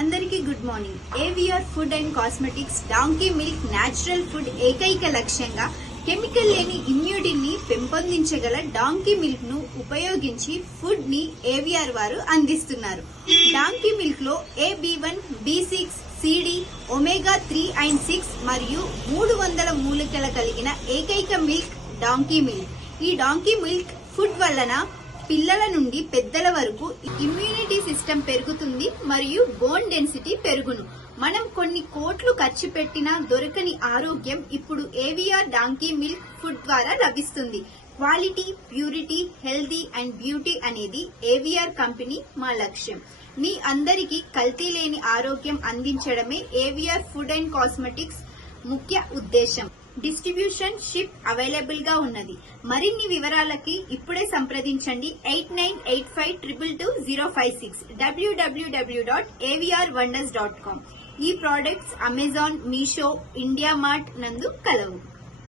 అందరికీ good morning. AVR food and cosmetics donkey milk natural food ఏకైక లక్ష్యంగా chemical లేని ఇమ్యూనిటీని పెంపొందించగల డాంకీ మిల్క్ ను ఉపయోగించి ఫుడ్ ని ఏవిఆర్ వారు అందిస్తున్నారు. డాంకీ మిల్క్ లో AB1, B6, CD, omega-3 and 6 మరియు 300 మూలికలు కలిగిన ఏకైక మిల్క్ డాంకీ మిల్క్. ఈ డాంకీ మిల్క్ ఫుడ్ వలన పిల్లల నుండి పెద్దల వరకు ఇమ్యూనిటీ సిస్టమ్ పెరుగుతుంది మరియు బోన్ డెన్సిటీ పెరుగును. మనం కొన్ని కోట్లు ఖర్చు పెట్టినా దొరకని ఆరోగ్యం ఇప్పుడు ఏవిఆర్ డాంకీ మిల్క్ ఫుడ్ ద్వారా లభిస్తుంది. Quality, purity, healthy and beauty అనేది ఏవిఆర్ కంపెనీ మా లక్ష్యం. మీ అందరికీ కల్తీ లేని ఆరోగ్యం అందించడమే ఏవిఆర్ ఫుడ్ అండ్ కాస్మెటిక్స్ ముఖ్య ఉద్దేశం. డిస్ట్రిబ్యూషన్ షిప్ అవైలబుల్ గా ఉన్నది. మరిన్ని వివరాలకి ఇప్పుడే సంప్రదించండి 8985222056 www.avrwonders.com. ఈ products Amazon, Meesho, India mart నందు కలవు.